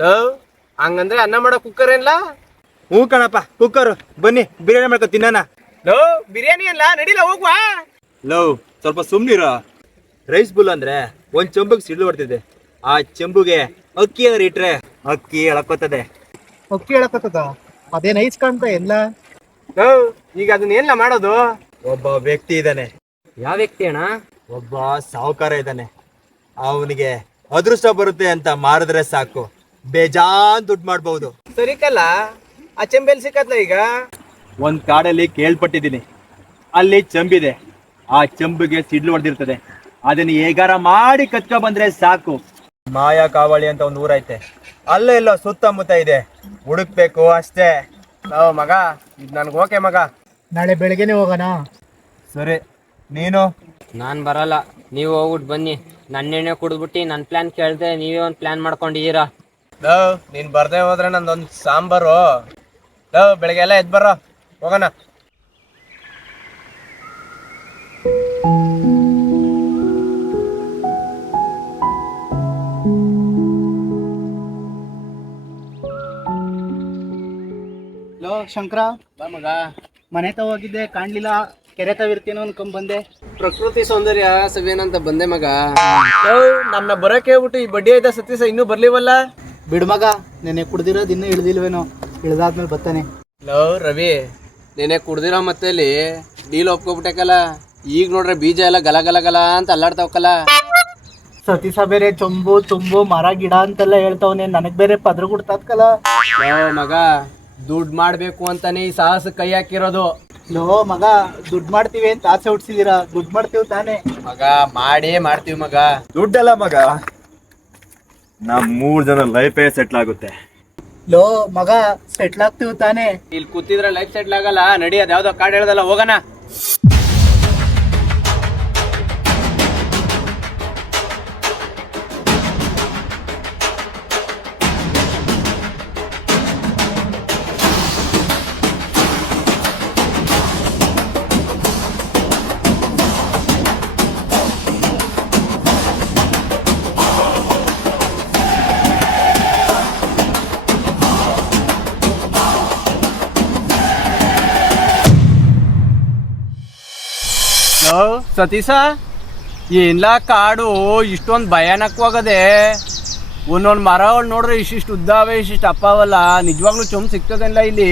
Love ಹಂಗಂದ್ರೆ ಅನ್ನ ಮಾಡೋ ಕುಕ್ಕರ್ ಏನ್ಲ? ಹ್ಞೂ ಕಣಪ್ಪ ಕುಕ್ಕರು, ಬನ್ನಿ ಬಿರಿಯಾನಿ ಮಾಡ್ಕೊ ತಿನ್ನೋಣ. ಲವ್ ಬಿರಿಯಾನಿ ಅಲ್ಲ, ನಡಿಲ ಹೋಗುವ. ಲವ್ ಸ್ವಲ್ಪ ಸುಮ್ಮನಿರೋ. ರೈಸ್ ಬುಲ್ ಅಂದ್ರೆ ಒಂದ್ ಚೆಂಬುಗೆ ಸಿಡ್ಲು ಹೊಡ್ತಿದೆ, ಆ ಚೆಂಬುಗೆ ಅಕ್ಕಿ ಏನಾರು ಇಟ್ರೆ ಅಕ್ಕಿ ಎಳ್ಕೊತದೆ. ಅಕ್ಕಿ ಹೇಳಕತ್ತದ ಅದೇನ್ ಐಸ್ ಕಾಣ್ತ ಎಲ್ಲ. ಲವ್ ಈಗ ಅದನ್ನ ಏನ್ಲ ಮಾಡೋದು? ಒಬ್ಬ ವ್ಯಕ್ತಿ ಇದ್ದಾನೆ, ಯಾವ ವ್ಯಕ್ತಿ ಅಣ್ಣ? ಒಬ್ಬ ಸಾಹುಕಾರ ಇದ್ದಾನೆ. ಅವನಿಗೆ ಅದೃಷ್ಟ ಬರುತ್ತೆ ಅಂತ ಮಾರಿದ್ರೆ ಸಾಕು, ಬೇಜಾನ್ ದುಡ್ಡು ಮಾಡ್ಬಹುದು. ಸರಿಕಲ್ಲ, ಆ ಚೆಂಬೆಲ್ ಸಿಕ್ಕತ್ಲ ಈಗ? ಒಂದ್ ಕಾಡಲ್ಲಿ ಕೇಳ್ಪಟ್ಟಿದ್ದೀನಿ, ಅಲ್ಲಿ ಚೆಂಬಿದೆ, ಆ ಚೆಂಬಿಗೆ ಸಿಡ್ಲು ಹೊಡೆದಿರ್ತದೆ, ಅದನ್ನ ಹೇಗಾರ ಮಾಡಿ ಕತ್ಕೊ ಬಂದ್ರೆ ಸಾಕು. ಮಾಯಾ ಕಾವಳಿ ಅಂತ ಒಂದು ಊರೈತೆ, ಅಲ್ಲೇ ಇಲ್ಲ ಸುತ್ತಮುತ್ತ ಇದೆ, ಹುಡುಕ್ಬೇಕು ಅಷ್ಟೇ. ಲವ್ ಮಗ, ಇದು ನನ್ಗೆ ಓಕೆ ಮಗ. ನಾಳೆ ಬೆಳಗ್ಗೆನೆ ಹೋಗೋಣ. ಸರಿ, ನೀನು? ನಾನು ಬರಲ್ಲ, ನೀವು ಹೋಗ್ಬಿಟ್ಟು ಬನ್ನಿ. ನನ್ನೆಣ್ಣೆ ಕುಡಿದ್ಬಿಟ್ಟು ನನ್ನ ಪ್ಲ್ಯಾನ್ ಕೇಳಿದೆ, ನೀವೇ ಒಂದು ಪ್ಲ್ಯಾನ್ ಮಾಡ್ಕೊಂಡಿದ್ದೀರಾ. ಲವ್ ನೀನ್ ಬರ್ದೇ ಹೋದ್ರೆ ನಂದೊಂದು ಸಾಂಬಾರು. ಲವ್ ಬೆಳಗ್ಗೆ ಎಲ್ಲ ಎದ್ದು ಬರೋ, ಹೋಗೋಣ. ಲೋ ಶಂಕರ, ಬಾ ಮಗ. ಮನೆ ತ ಹೋಗಿದ್ದೆ ಕಾಣ್ಲಿಲ್ಲ, ಕೆರೆ ತವಿರ್ತೀನೋ ಅನ್ಕೊಂಡ್ ಬಂದೆ. ಪ್ರಕೃತಿ ಸೌಂದರ್ಯ ಸವೇನಂತ ಬಂದೆ ಮಗ. ಲವ್ ನನ್ನ ಬರಕ್ಕೆ ಹೇಳ್ಬಿಟ್ಟು ಈ ಬಡ್ಡಿ ಆಯ್ತಾ ಸತೀಸ ಇನ್ನೂ ಬರ್ಲಿವಲ್ಲ? ಬಿಡು ಮಗ, ನೆನೆ ಕುಡ್ದಿರೋದು ಇನ್ನೂ ಇಳ್ದಿಲ್ವೇನೋ, ಇಳ್ದಾದ್ಮೇಲೆ ಬರ್ತಾನೆ. ಲವ್ ರವಿ, ನೆನೆ ಕುಡ್ದಿರೋ ಮತ್ತೆ ಅಲ್ಲಿ ಡೀಲ್ ಒಪ್ಕೊಬಿಟ್ಟಕಲ್ಲ, ಈಗ ನೋಡ್ರೆ ಬೀಜ ಎಲ್ಲ ಗಲ ಗಲ ಗಲ ಅಂತ ಅಲ್ಲಾಡ್ತಾವಕ್ಕಲ್ಲ. ಸತೀಸ ಬೇರೆ ಚೊಂಬು ಚೊಂಬು ಮರ ಗಿಡ ಅಂತೆಲ್ಲ ಹೇಳ್ತಾವನೆ, ನನಗ್ ಬೇರೆ ಪದ್ರ ಕೊಡ್ತಾತ್ಕಲ್ಲ. ಲವ್ ಮಗ, ದುಡ್ಡು ಮಾಡ್ಬೇಕು ಅಂತಾನೆ ಈ ಸಾಹಸ ಕೈ ಹಾಕಿರೋದು. ಲೋ ಮಗ, ದುಡ್ಡು ಮಾಡ್ತೀವಿ ಅಂತ ಆಸೆ ಹುಡ್ಸಿದೀರಾ, ದುಡ್ಡು ಮಾಡ್ತೀವಿ ತಾನೆ ಮಗ. ಮಾಡೇ ಮಾಡ್ತೀವಿ ಮಗ. ದುಡ್ಡೆಲ್ಲ ಮಗ, ನಮ್ 3 ಜನ ಲೈಫೇ ಸೆಟ್ಲ್ ಆಗುತ್ತೆ. ಲೋ ಮಗ, ಸೆಟ್ಲ್ ಆಗ್ತೀವಿ ತಾನೆ? ಇಲ್ಲಿ ಕೂತಿದ್ರೆ ಲೈಫ್ ಸೆಟ್ಲ್ ಆಗಲ್ಲ. ನಡಿ, ಅದ್ ಯಾವ್ದೋ ಕಾರ್ಡ್ ಹೇಳ್ದಲ್ಲ, ಹೋಗೋಣ. ಸತೀಶ, ಏನ್ಲಾ ಕಾಡು ಇಷ್ಟೊಂದು ಭಯಾನಕವಾಗದೆ. ಒಂದೊಂದು ಮರಗಳು ನೋಡ್ರೆ ಇಷ್ಟಿಷ್ಟು ಉದ್ದಾವೆ, ಇಷ್ಟಿಷ್ಟು ಅಪ್ಪಾವಲ್ಲ. ನಿಜವಾಗ್ಲೂ ಚೊಂಬು ಸಿಗ್ತದಲ್ಲ ಇಲ್ಲಿ?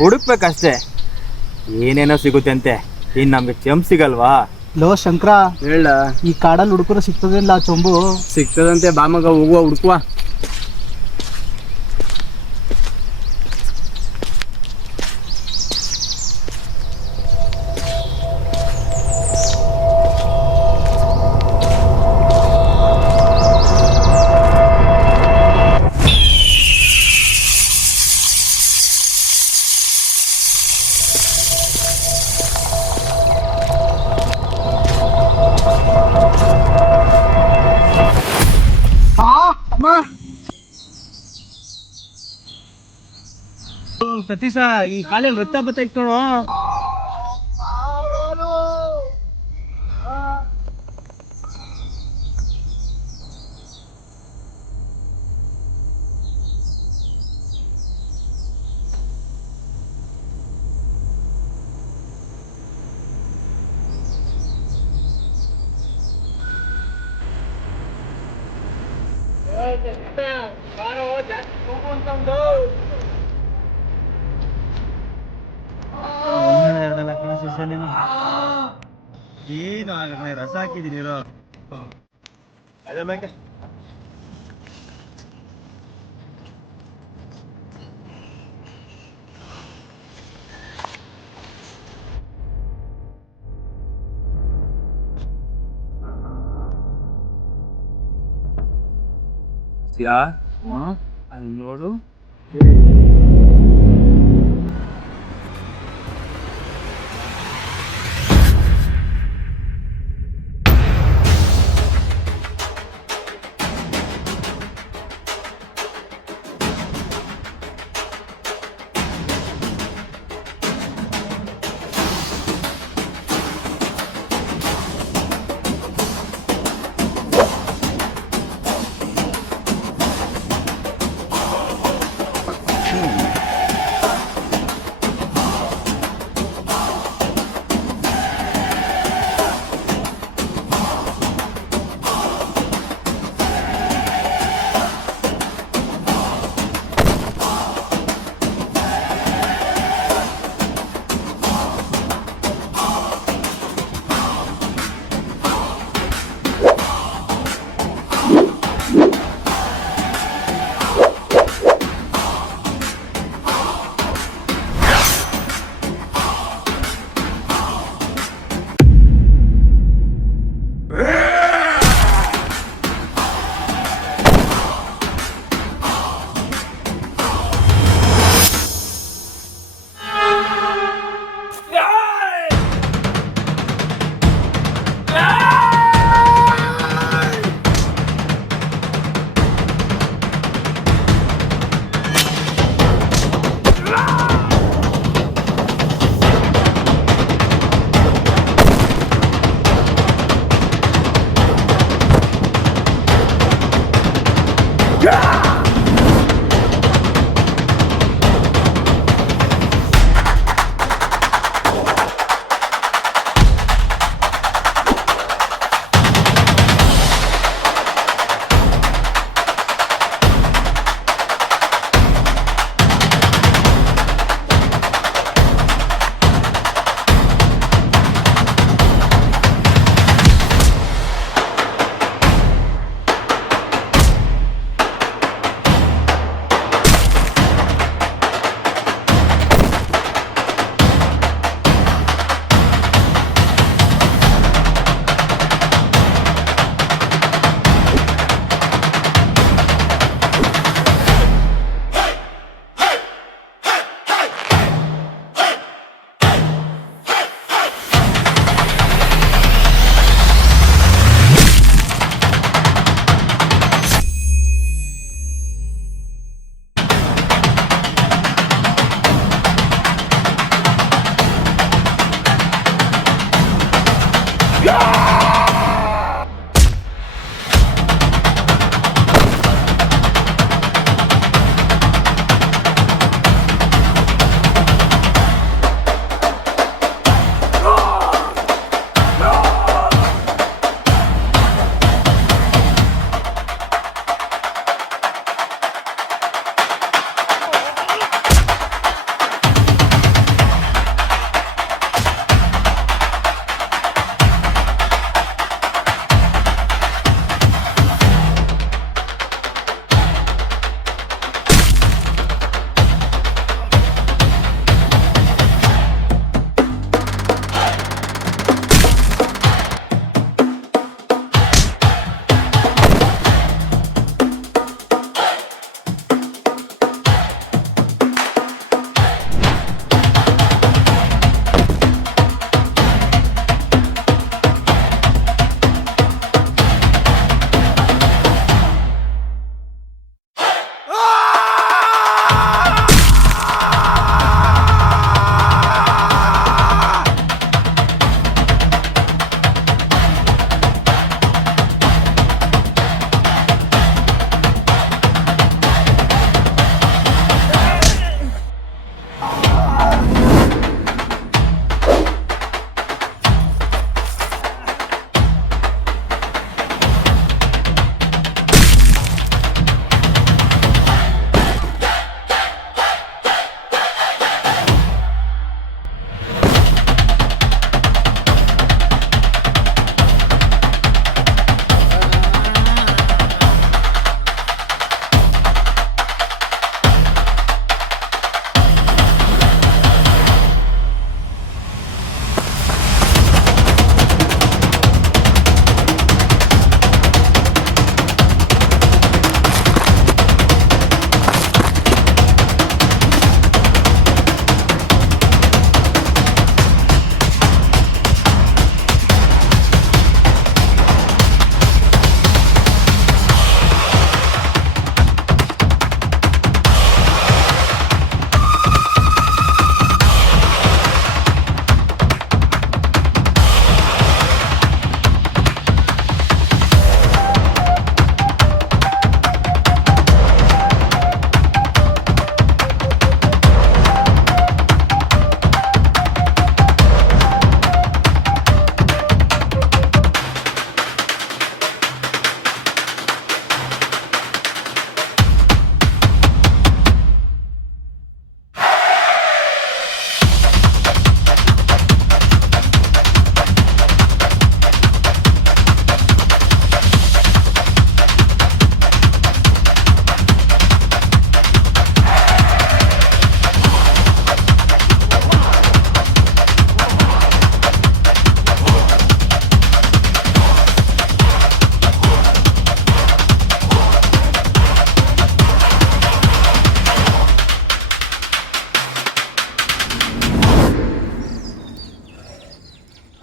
ಹುಡುಕ್ಬೇಕಷ್ಟೇ, ಏನೇನೋ ಸಿಗುತ್ತೆ ಅಂತೆ. ಇನ್ ನಮ್ಗೆ ಚೆಂಬ್ ಸಿಗಲ್ವಾ? ಲೋ ಶಂಕರ, ಹೇಳ. ಈ ಕಾಡಲ್ಲಿ ಹುಡುಕರು ಸಿಗ್ತದಿಲ್ಲ ಚೊಂಬು? ಸಿಗ್ತದಂತೆ, ಬಾ ಮಗ ಹೋಗುವ, ಹುಡುಕುವ. ಸತೀಶ, ಈ ಕಾಲಲ್ಲಿ ರಕ್ತ ಬತ್ತೈತ್ ನೋಡು. ಏನು ರಸ ಹಾಕಿದೀನಿ. ಅಲ್ಲಿ ನೋಡು.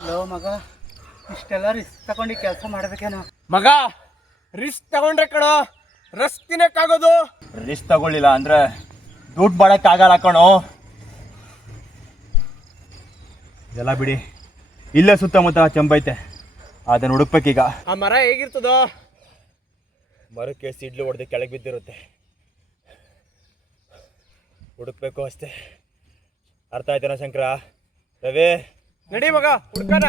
ಲೋ ಮಗ, ಇಷ್ಟೆಲ್ಲ ರಿಸ್ಕ್ ತಗೊಂಡು ಕೆಲಸ ಮಾಡ್ಬೇಕೇನೋ? ಮಗ ರಿಸ್ಕ್ ತಗೊಂಡ್ರೆ ಕಣೋ ರಸ್ ತಿನ್ನಕ್ಕಾಗೋದು. ರಿಸ್ಕ್ ತಗೊಳ್ಳಿಲ್ಲ ಅಂದ್ರೆ ದುಡ್ಡು ಮಾಡಕ್ಕಾಗಲ್ಲ ಕಣೋ. ಎಲ್ಲ ಬಿಡಿ, ಇಲ್ಲೇ ಸುತ್ತಮುತ್ತ ಚಂಬೈತೆ, ಅದನ್ನು ಹುಡುಕ್ಬೇಕೀಗ. ಆ ಮರ ಹೇಗಿರ್ತದೋ? ಮರಕ್ಕೆ ಸಿಡ್ಲು ಹೊಡೆದು ಕೆಳಗೆ ಬಿದ್ದಿರುತ್ತೆ, ಹುಡುಕ್ಬೇಕು ಅಷ್ಟೇ. ಅರ್ಥ ಆಯ್ತೇನೋ ಶಂಕರ? ರವಿ, ನಡಿ ಮಗ ಹುಡ್ಕಣ.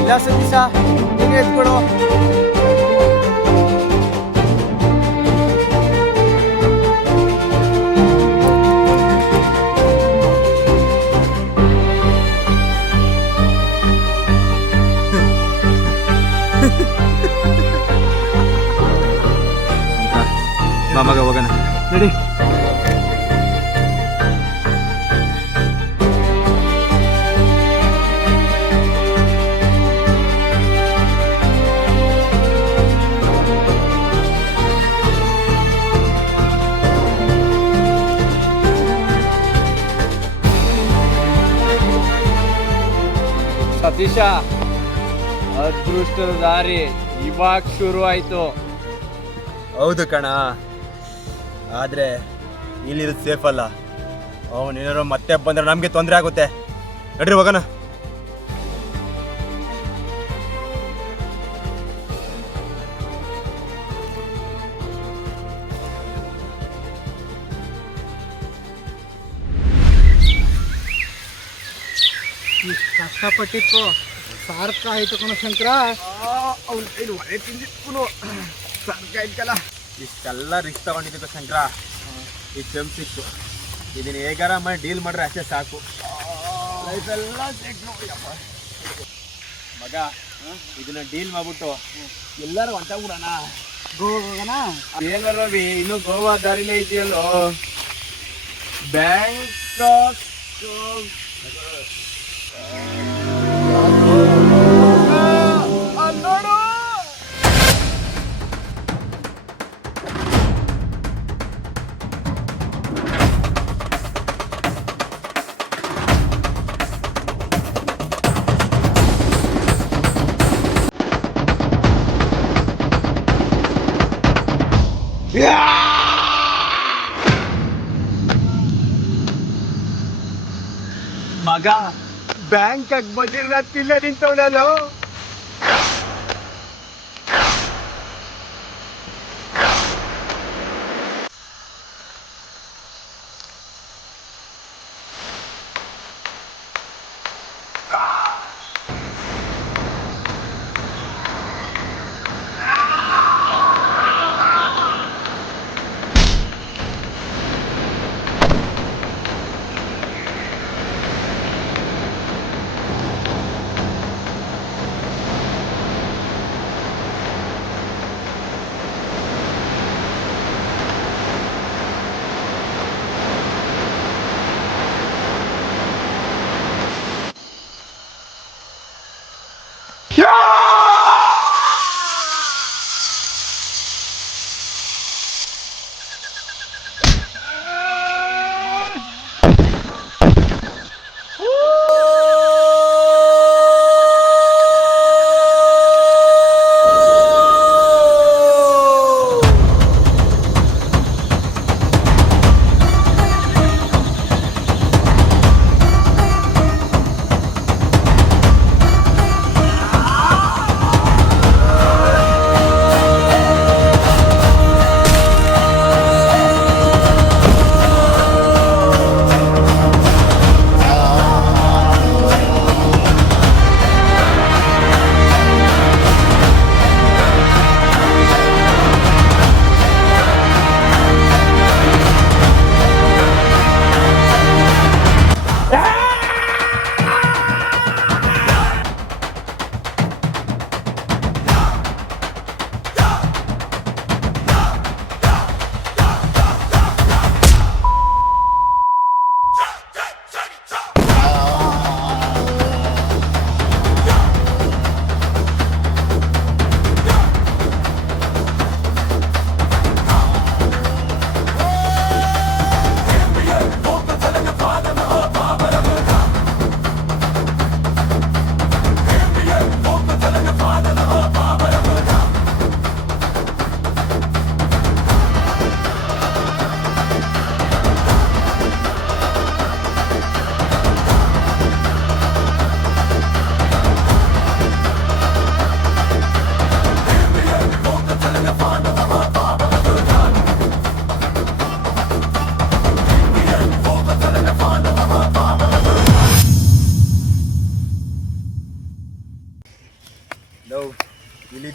ಇಲ್ಲ ಸತೀಶ, ನೀನು ಎತ್ಕೊಡು. ಮಗ ಹೋಗೋಣ ನಡಿ. ಸತೀಶ, ಅದೃಷ್ಟದ ದಾರಿ ಇವಾಗ ಶುರು ಆಯ್ತು. ಹೌದು ಕಣ, ಆದರೆ ಇಲ್ಲಿರೋದು ಸೇಫ್ ಅಲ್ಲ. ಅವನೇನಾರು ಮತ್ತೆ ಬಂದರೆ ನಮಗೆ ತೊಂದರೆ ಆಗುತ್ತೆ. ನಡ್ರಿ ಹೋಗೋಣ. ಕಷ್ಟಪಟ್ಟಿತ್ತು ಸಾರ್ಕ ಆಯ್ತು ಕಣ ಶಂಕರ. ಅವ್ನ ಕೈಲಿ ಹೊರೆ ತಿಂದಿಟ್ಕು ಸಾಕಾಯ್ತಲ್ಲ. ಇಷ್ಟೆಲ್ಲ ರಿಸ್ಕ್ ತಗೊಂಡಿದ್ದು ಶಂಕರ, ಈ ಚೆಂಪ್ ಸಿಕ್ತು. ಇದನ್ನ ಹೇಗಾರ ಮಾಡಿ ಡೀಲ್ ಮಾಡ್ರೆ ಅಷ್ಟೇ ಸಾಕು. ಲೈಫೆಲ್ಲ ಸಿಕ್ಕು ಮಗ, ಇದನ್ನ ಡೀಲ್ ಮಾಡ್ಬಿಟ್ಟು ಎಲ್ಲರೂ ಹೊಂಟಾಗ್ಬಿಡೋಣ. ಗೋವಾಗೋಣ? ಏನ ರವಿ, ಇನ್ನು ಗೋವಾ ದಾರಿನೇ ಇದೆಯಲ್ಲೋ. ಬ್ಯಾಂಕಾಕ್ ನೋಡು. ಮಗ, ಬ್ಯಾಂಕಾಕ್ ಬದಿರ್ನಾಥ್ ಇಲ್ಲೇ ನಿಂತವನಲ್ಲೋ.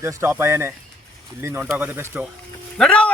ಇದ್ದಷ್ಟು ಅಪಾಯನೇ. ಇಲ್ಲಿ ಹೊಂಟೋಗೋದು ಬೆಸ್ಟು. ನಡ್ರವ್ವ